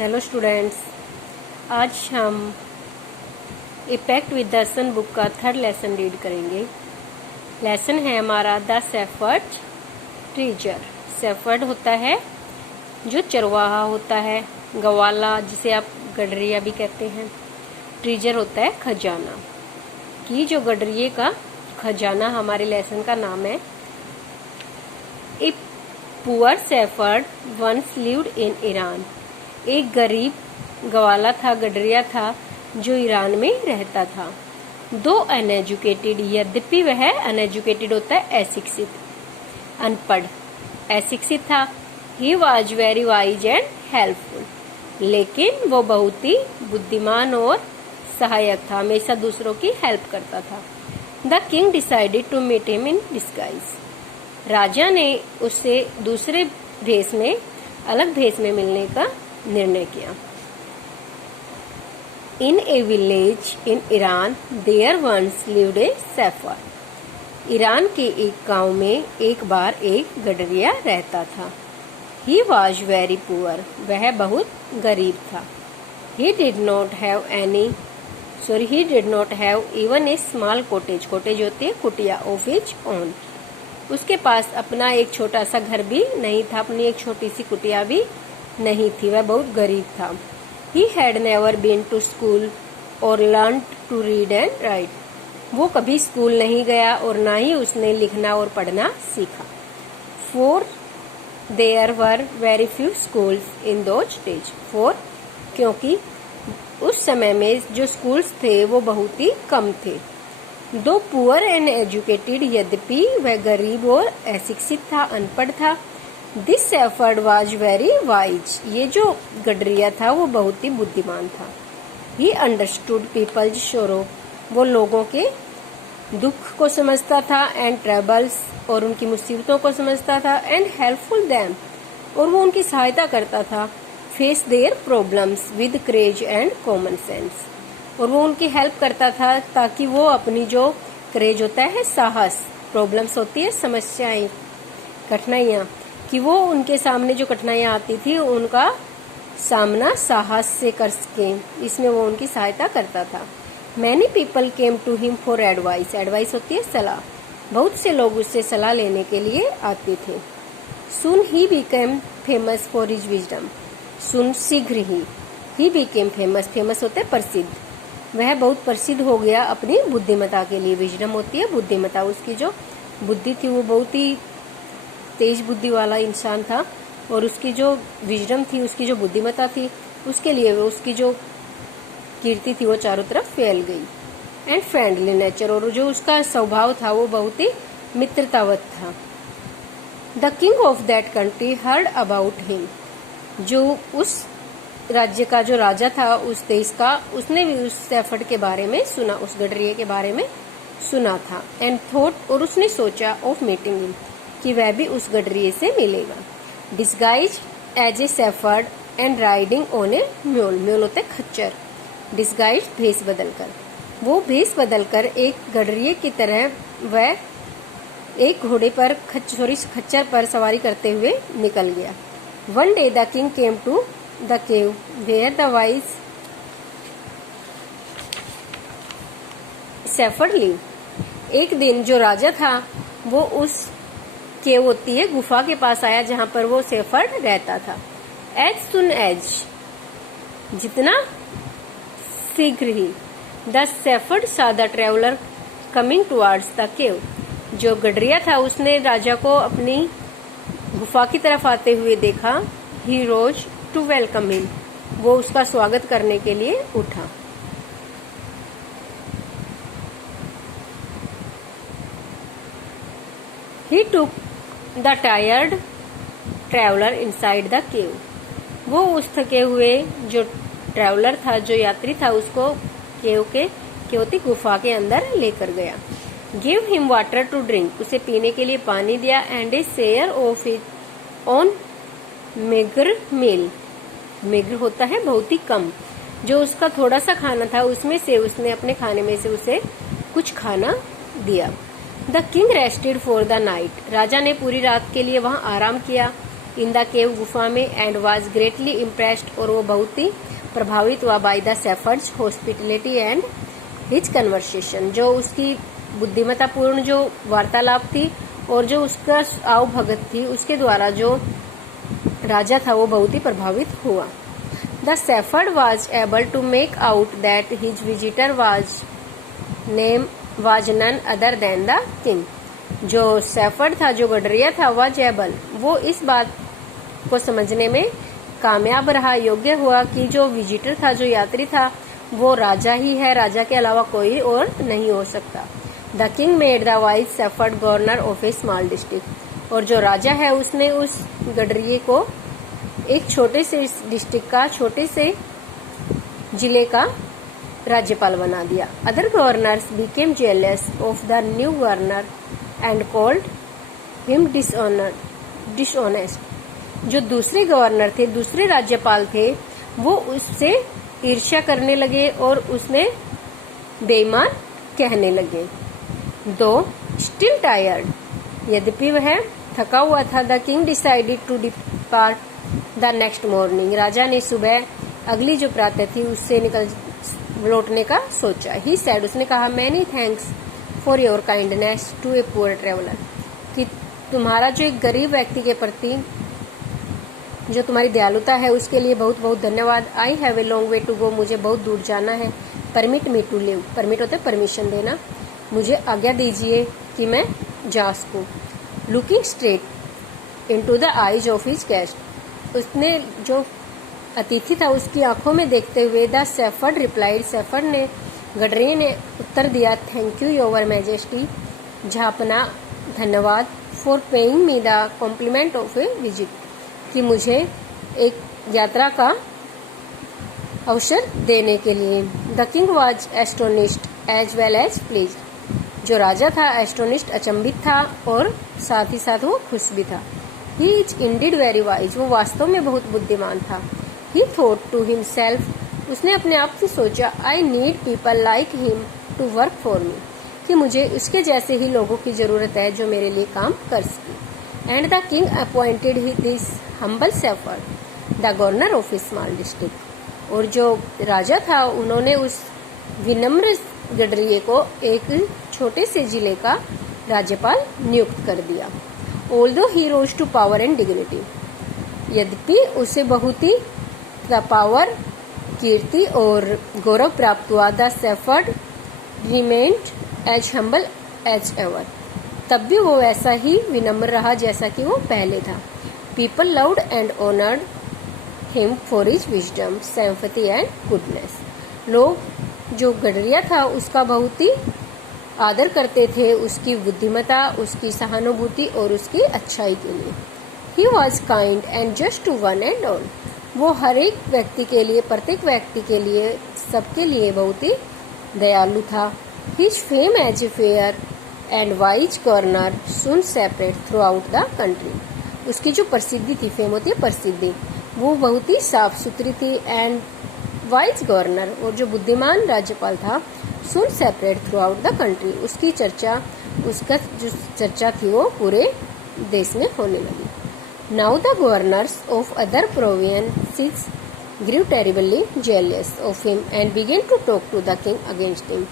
Hello students, आज हम a pact with the sun book का थर्ड लेसन रीड करेंगे। लेसन है हमारा द शेफर्ड ट्रीजर। शेफर्ड होता है जो चरवाहा होता है, गवाला जिसे आप गडरिया भी कहते हैं। ट्रीजर होता है खजाना। कि जो गडरिये का खजाना हमारे लेसन का नाम है। A poor shepherd once lived in Iran. एक गरीब गवाला था, गडरिया था जो ईरान में रहता था। दो अनएजुकेटेड, यद्यपि वह अनएजुकेटेड होता है अशिक्षित, अनपढ़। अशिक्षित था। He was very wise and helpful, लेकिन वो बहुत ही बुद्धिमान और सहायक था, हमेशा दूसरों की हेल्प करता था। The king decided to meet him in disguise. राजा ने उससे दूसरे भेष में, अलग भेष में मिलने का निर्णय किया। In a village in Iran there once lived a shepherd. Iran के एक गांव में एक बार एक गडरिया रहता था। ही वॉज वेरी पुअर, वह बहुत गरीब था। He did not have even a small cottage. Cottage होती है कुटिया, ऑफ हिज ओन। उसके पास अपना एक छोटा सा घर भी नहीं था, अपनी एक छोटी सी कुटिया भी नहीं थी, वह बहुत गरीब था। He had never been to school or learned to read and write. वो कभी स्कूल नहीं गया और ना ही उसने लिखना और पढ़ना सीखा। For there were very few schools in those days. For क्योंकि उस समय में जो स्कूल्स थे वो बहुत ही कम थे। दो पुअर एंड एजुकेटेड, यद्यपि वह गरीब और अशिक्षित था, अनपढ़ था। This shepherd was very wise. ये जो गडरिया था वो बहुत ही बुद्धिमान था। He understood people's sorrows. वो लोगों के दुख को समझता था, एंड ट्रबल्स, और उनकी मुसीबतों को समझता था, एंड हेल्पफुल देम, और वो उनकी सहायता करता था। Face their problems with courage and common sense, और वो उनकी हेल्प करता था ताकि वो अपनी जो करेज होता है साहस, प्रॉब्लम्स होती है समस्याएं, कठिनाइयां, कि वो उनके सामने जो कठिनाइयां आती थी उनका सामना साहस से कर सके, इसमें वो उनकी सहायता करता था। Many people came to him for advice. Advice होती है सलाह। बहुत से लोग उससे सलाह लेने के लिए आते थे। Soon he became famous for his wisdom. Soon शीघ्र ही बिकेम फेमस। फेमस होते प्रसिद्ध। वह बहुत प्रसिद्ध हो गया अपनी बुद्धिमता के लिए। विजडम होती है बुद्धिमता। उसकी जो बुद्धि थी वो बहुत ही तेज बुद्धि वाला इंसान था, और उसकी जो विजडम थी, उसकी जो बुद्धिमता थी, उसके लिए उसकी जो कीर्ति थी वो चारों तरफ फैल गई। एंड फ्रेंडली नेचर, और जो उसका स्वभाव था वो बहुत ही मित्रतावत था। The king of that country heard about him. जो उस राज्य का जो राजा था, उस देश का, उसने भी उस शेफर्ड के बारे में सुना, उस गडरिये के बारे में सुना था। एंड थॉट, और उसने सोचा, ऑफ मीटिंग हिम, कि वह भी उस गडरिये से मिलेगा। Disguise as a shepherd and riding on a mule. Mule होता है खच्चर। डिस्गाइज भेष बदलकर। वो भेष बदलकर एक गडरिये की तरह वह एक घोड़े पर खच्चर पर सवारी करते हुए निकल गया। One day the king came to the cave where the wise shepherd live. एक दिन जो राजा था वो उस केव होती है गुफा के पास आया जहां पर वो शेफर्ड रहता था। एज सुन एज, जितना शीघ्र ही, द शेफर्ड सा the traveller coming towards the cave. जो गडरिया था उसने राजा को अपनी गुफा की तरफ आते हुए देखा। He rose to welcome him. वो उसका स्वागत करने के लिए उठा। He took the tired traveller inside the cave. वो उस थके हुए जो ट्रेवलर था, जो यात्री था, उसको केव की गुफा के अंदर लेकर गया। Give him water to drink. उसे पीने के लिए पानी दिया। And a share of it on meagre meal. Meagre होता है बहुत ही कम। जो उसका थोड़ा सा खाना था उसमें से उसने अपने खाने में से उसे कुछ खाना दिया। The king rested for the night. राजा ने पूरी रात के लिए वहां आराम किया। इन द केव, गुफा में, एंड वॉज ग्रेटली इम्प्रेस्ड, और वो बहुत ही प्रभावित हुआ by the shepherd's hospitality and his conversation, जो उसकी बुद्धिमत्तापूर्ण जो वार्तालाप थी और जो उसका आव भगत थी, उसके द्वारा जो राजा था वो बहुत ही प्रभावित हुआ। The shepherd was able to make out that his visitor was none other than the king. जो शेफर्ड था, जो गडरिया था, वाज एबल, वो इस बात को समझने में कामयाब रहा, योग्य हुआ कि जो विजिटर था, जो यात्री था, वो राजा ही है, राजा के अलावा कोई और नहीं हो सकता। The king made the wise shepherd governor of A small district, और जो राजा है उसने उस गडरिये को एक छोटे से डिस्ट्रिक्ट का, छोटे से जिले का राज्यपाल बना दिया। Other governors became jealous of the new governor and called him dishonest. जो दूसरे गवर्नर थे, दूसरे राज्यपाल थे, वो उससे ईर्ष्या करने लगे और उसने बेईमान कहने लगे। दो स्टिल टायर्ड, यद्यपि वह थका हुआ था, the king decided to depart the next morning. राजा ने सुबह अगली जो प्रातः थी उससे लौटने का सोचा। ही सेड, उसने कहा, many thanks for your kindness to a poor traveller, कि तुम्हारा जो एक गरीब व्यक्ति के प्रति जो तुम्हारी दयालुता है उसके लिए बहुत बहुत धन्यवाद। I have a long way to go, मुझे बहुत दूर जाना है। Permit me to leave, permit होते परमिशन देना, मुझे आज्ञा दीजिए कि मैं जा सकूं। Looking straight into the eyes of his guest, उसने जो अतिथि था उसकी आंखों में देखते हुए द शेफर्ड रिप्लाइड, शेफर्ड ने, गडरिये ने उत्तर दिया, थैंक यू योर मैजेस्टी, झापना, धन्यवाद, for paying me the compliment of a visit, कि मुझे एक यात्रा का अवसर देने के लिए। The king was astonished as well as pleased, जो राजा था एस्टोनिश्ड, अचंभित था और साथ ही साथ वो खुश भी था। He is Indeed very wise, वो वास्तव में बहुत बुद्धिमान था। ही थॉट टू हिमसेल्फ, उसने अपने आप से सोचा, I need people like him to work for me, कि मुझे उसके जैसे ही लोगों की जरूरत है जो मेरे लिए काम कर सके। And the king appointed this humble shepherd the governor of A small district, और जो राजा था उन्होंने उस विनम्र गडरिये को एक छोटे से जिले का राज्यपाल नियुक्त कर दिया। Although he rose to power and dignity, यद्यपि उसे बहुत ही पावर, कीर्ति और गौरव प्राप्त हुआ। The shepherd remained as humble as ever, तब भी वो वैसा ही विनम्र रहा जैसा कि वो पहले था। People loved and honoured him for his wisdom, sympathy and goodness, लोग जो गडरिया था उसका बहुत ही आदर करते थे, उसकी बुद्धिमत्ता, उसकी सहानुभूति और उसकी अच्छाई के लिए। He was kind and just to one and all, वो हर एक व्यक्ति के लिए, प्रत्येक व्यक्ति के लिए, सबके लिए बहुत ही दयालु था। His fame as a fair and wise governor soon spread throughout the country, उसकी जो प्रसिद्धि थी, फेम होती है प्रसिद्धि, वो बहुत ही साफ सुथरी थी। एंड वाइज गवर्नर, और जो बुद्धिमान राज्यपाल था, soon spread throughout the country, उसकी चर्चा, उसका जो चर्चा थी वो पूरे देश में होने लगी। Now the governors of other provinces grew terribly jealous of him and began to talk to the king against him.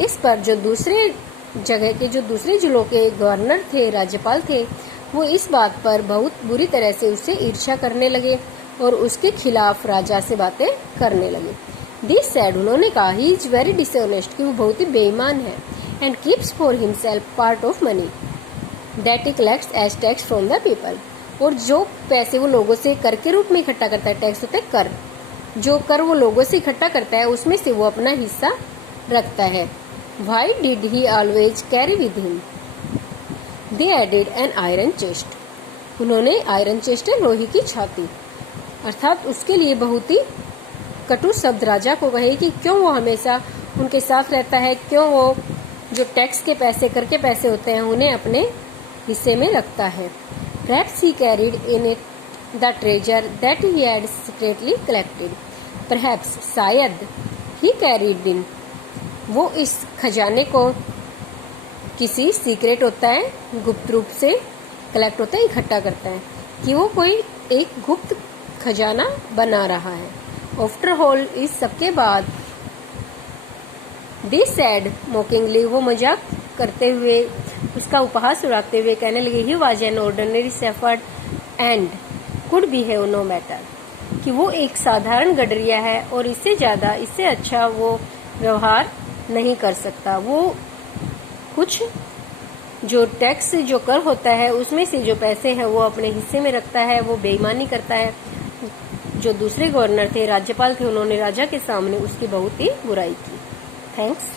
इस पर जो दूसरे जगह के, जो दूसरे जिलों के गवर्नर थे, राज्यपाल थे, वो इस बात पर बहुत बुरी तरह से उससे ईर्ष्या करने लगे और उसके खिलाफ राजा से बातें करने लगे। दिस सैड, उन्होंने कहा, ही इज वेरी डिसऑनेस्ट, कि वो बहुत ही बेईमान है। And keeps for himself part of money that he collects as tax from the people, और जो पैसे वो लोगों से कर के रूप में इकट्ठा करता है, टैक्स होता है कर, जो कर वो लोगों से इकट्ठा करता है उसमें से वो अपना हिस्सा रखता है। Why did he always carry with him? They added an iron chest. उन्होंने आयरन चेस्ट, लोहे की छाती, अर्थात उसके लिए बहुत ही कटु शब्द राजा को कहे कि क्यों वो हमेशा उनके साथ रहता है, क्यों वो जो टैक्स के पैसे, कर के पैसे होते हैं, उन्हें अपने हिस्से में रखता है। Perhaps he carried in it the treasure that he had secretly collected. Perhaps, शायद, he carried in, वो इस खजाने को किसी सीक्रेट होता है, गुप्त रूप से कलेक्ट होता है, इकट्ठा करता है। कि वो कोई एक गुप्त खजाना बना रहा है। आफ्टर ऑल, इस सबके बाद दे सैड मोकिंगली, वो मजाक करते हुए, उसका उपहास उड़ाते हुए कहने लगे, he was an ordinary shepherd and could behave no matter, कि वो एक साधारण गडरिया है और इससे ज्यादा, इससे अच्छा वो व्यवहार नहीं कर सकता। वो कुछ जो टैक्स, जो कर होता है, उसमें से जो पैसे हैं वो अपने हिस्से में रखता है, वो बेईमानी करता है। जो दूसरे गवर्नर थे, राज्यपाल थे, उन्होंने राजा के सामने उसकी बहुत ही बुराई की। थैंक्स।